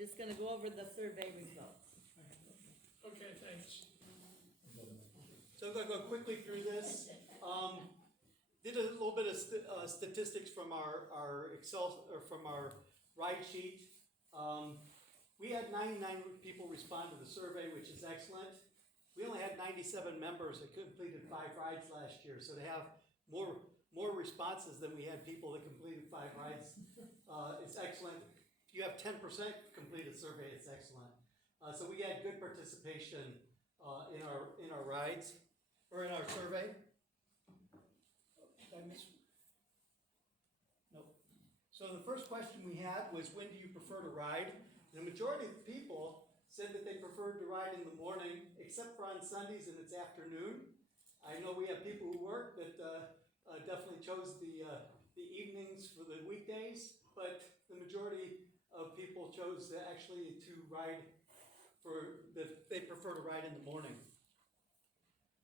just gonna go over the survey results. Okay, thanks. So I'm gonna go quickly through this. Did a little bit of statistics from our Excel, or from our ride sheet. We had 99 people respond to the survey, which is excellent. We only had 97 members that completed 5 rides last year, so to have more responses than we had people that completed 5 rides, it's excellent. If you have 10% completed survey, it's excellent. So we had good participation in our rides, or in our survey. Did I miss? Nope. So the first question we had was, when do you prefer to ride? The majority of the people said that they preferred to ride in the morning, except for on Sundays and it's afternoon. I know we have people who work that definitely chose the evenings for the weekdays, but the majority of people chose actually to ride they prefer to ride in the morning.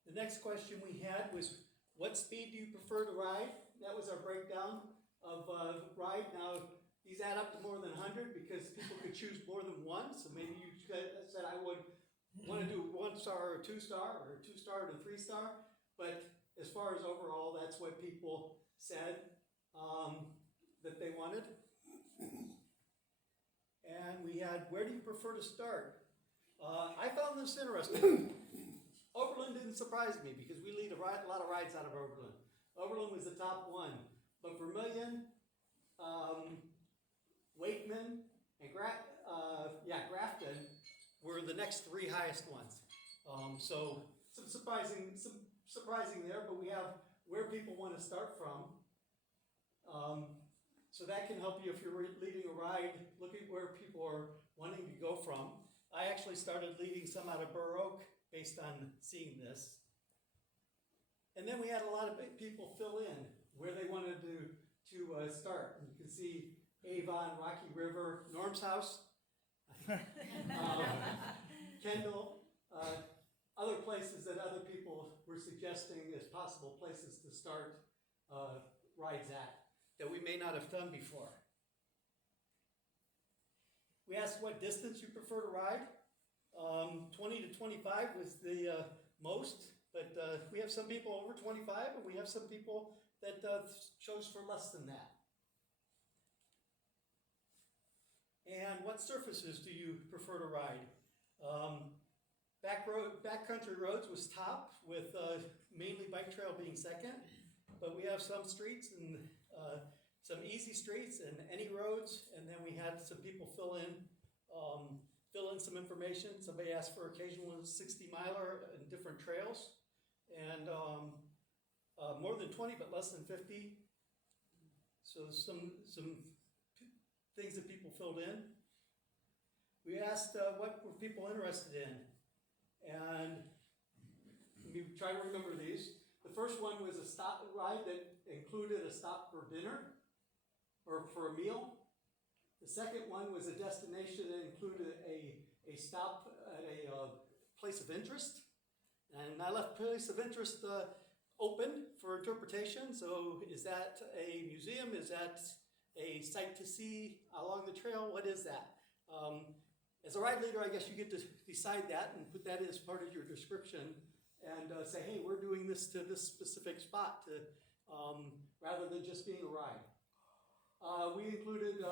The next question we had was, what speed do you prefer to ride? That was our breakdown of ride. Now, these add up to more than 100 because people could choose more than one. So maybe you said, I would want to do 1-star or 2-star, or 2-star to 3-star. But as far as overall, that's what people said that they wanted. And we had, where do you prefer to start? I found this interesting. Oberlin didn't surprise me because we lead a lot of rides out of Oberlin. Oberlin was the top one, but Vermilion, Wakeman, and Grafton were the next 3 highest ones. So some surprising there, but we have where people want to start from. So that can help you if you're leading a ride, look at where people are wanting to go from. I actually started leading some out of Burr Oak based on seeing this. And then we had a lot of people fill in where they wanted to start. You can see Avon, Rocky River, Norm's house, Kendall, other places that other people were suggesting as possible places to start rides at that we may not have done before. We asked what distance you prefer to ride. 20 to 25 was the most, but we have some people over 25, and we have some people that chose for less than that. And what surfaces do you prefer to ride? Backcountry roads was top, with mainly bike trail being second, but we have some streets and some easy streets and any roads, and then we had some people fill in some information. Somebody asked for occasional 60-miler and different trails, and more than 20 but less than 50. So some things that people filled in. We asked what were people interested in, and let me try to remember these. The first one was a stop ride that included a stop for dinner or for a meal. The second one was a destination that included a stop at a place of interest. And I left place of interest open for interpretation. So is that a museum? Is that a site to see along the trail? What is that? As a ride leader, I guess you get to decide that and put that as part of your description and say, hey, we're doing this to this specific spot, rather than just being a ride. We included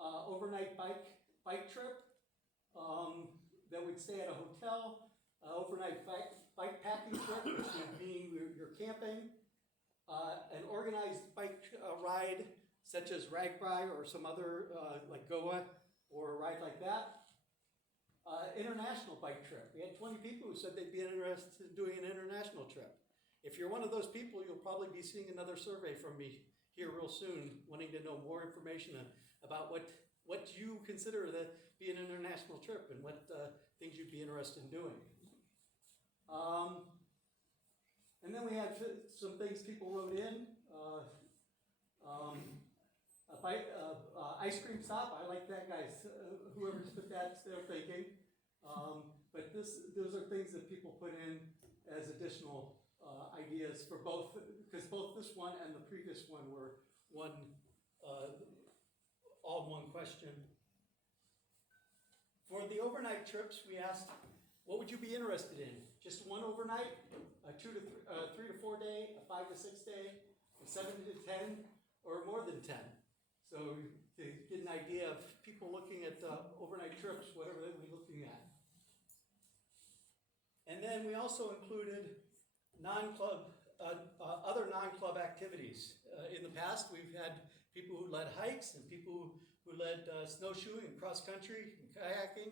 overnight bike trip that would stay at a hotel, overnight bike packing trip, which would mean you're camping, an organized bike ride such as RAGBRAI or some other like Goa or a ride like that. International bike trip. We had 20 people who said they'd be interested in doing an international trip. If you're one of those people, you'll probably be seeing another survey from me here real soon, wanting to know more information about what you consider to be an international trip and what things you'd be interested in doing. And then we had some things people wrote in. Ice cream stop. I like that, guys. Whoever put that, they're thinking. But those are things that people put in as additional ideas for both, because both this one and the previous one were all one question. For the overnight trips, we asked, what would you be interested in? Just one overnight, a 3 to 4 day, a 5 to 6 day, a 7 to 10, or more than 10? So to get an idea of people looking at overnight trips, whatever they would be looking at. And then we also included non-club, other non-club activities. In the past, we've had people who led hikes and people who led snowshoeing and cross-country and kayaking.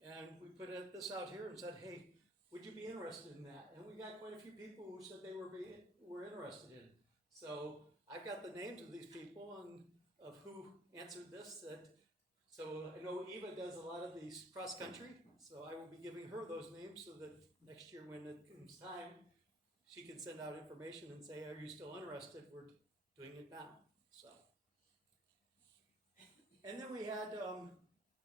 And we put this out here and said, hey, would you be interested in that? And we got quite a few people who said they were interested in it. So I've got the names of these people and of who answered this. So I know Eva does a lot of these cross-country, so I will be giving her those names so that next year when it comes time, she can send out information and say, are you still interested? We're doing it now. So. And then we had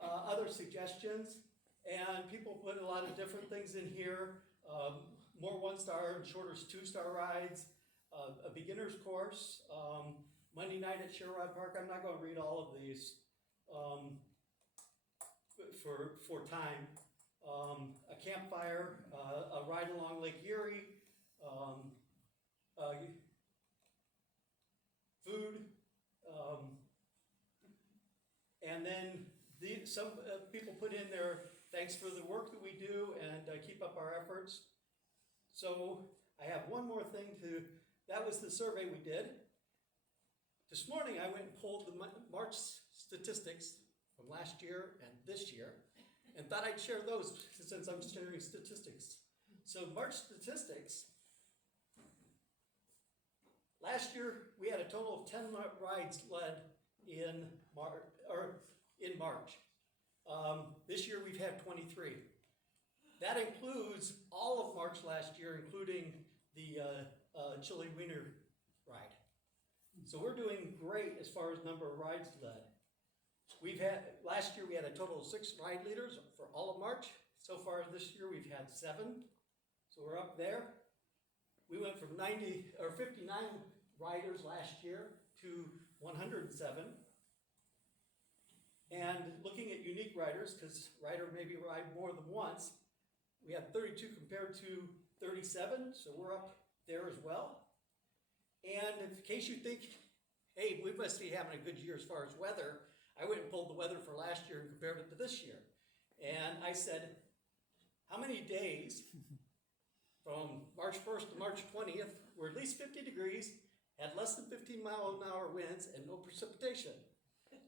other suggestions, and people put a lot of different things in here. More 1-star and shorter 2-star rides, a beginner's course, Monday night at Sherrod Park. I'm not going to read all of these for time. A campfire, a ride along Lake Erie, food, and then some people put in there, thanks for the work that we do and keep up our efforts. So I have one more thing that was the survey we did. This morning I went and pulled the March statistics from last year and this year and thought I'd share those since I'm sharing statistics. So March statistics, last year we had a total of 10 rides led in March. This year we've had 23. That includes all of March last year, including the chili wiener ride. So we're doing great as far as number of rides led. Last year we had a total of 6 ride leaders for all of March. So far this year we've had 7. So we're up there. We went from 59 riders last year to 107. And looking at unique riders, because rider maybe ride more than once, we had 32 compared to 37, so we're up there as well. And in case you think, hey, we must be having a good year as far as weather, I went and pulled the weather for last year and compared it to this year. And I said, how many days from March 1st to March 20th were at least 50 degrees, had less than 15-mile-an-hour winds, and no precipitation?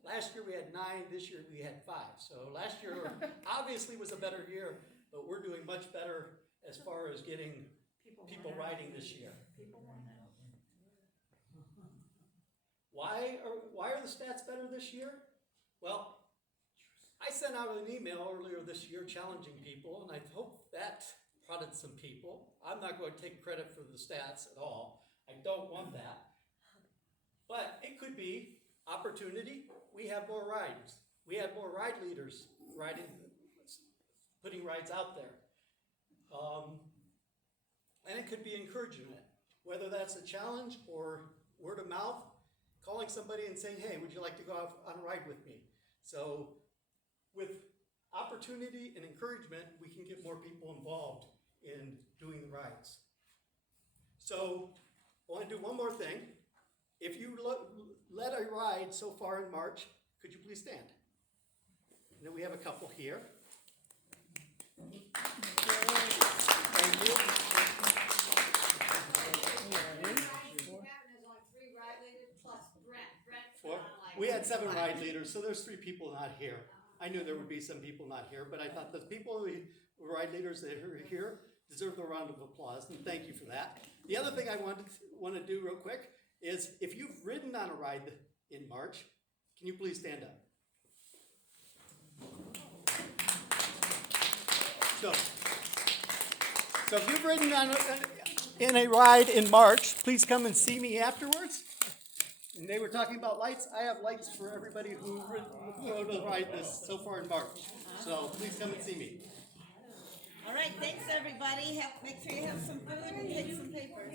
Last year we had 9, this year we had 5. So last year obviously was a better year, but we're doing much better as far as getting people riding this year. Why are the stats better this year? Well, I sent out an email earlier this year challenging people, and I hope that prodded some people. I'm not going to take credit for the stats at all. I don't want that. But it could be opportunity. We have more rides. We have more ride leaders putting rides out there. And it could be encouragement, whether that's a challenge or word of mouth, calling somebody and saying, hey, would you like to go out on a ride with me? So with opportunity and encouragement, we can get more people involved in doing the rides. So I want to do one more thing. If you led a ride so far in March, could you please stand? And then we have a couple here. Thank you. We had 7 ride leaders, so there's 3 people not here. I knew there would be some people not here, but I thought the people who were ride leaders that are here deserve the round of applause, and thank you for that. The other thing I want to do real quick is if you've ridden on a ride in March, can you please stand up? So if you've ridden in a ride in March, please come and see me afterwards. And they were talking about lights. I have lights for everybody who rode the ride so far in March. So please come and see me. All right, thanks everybody. Make sure you have some food and take some papers.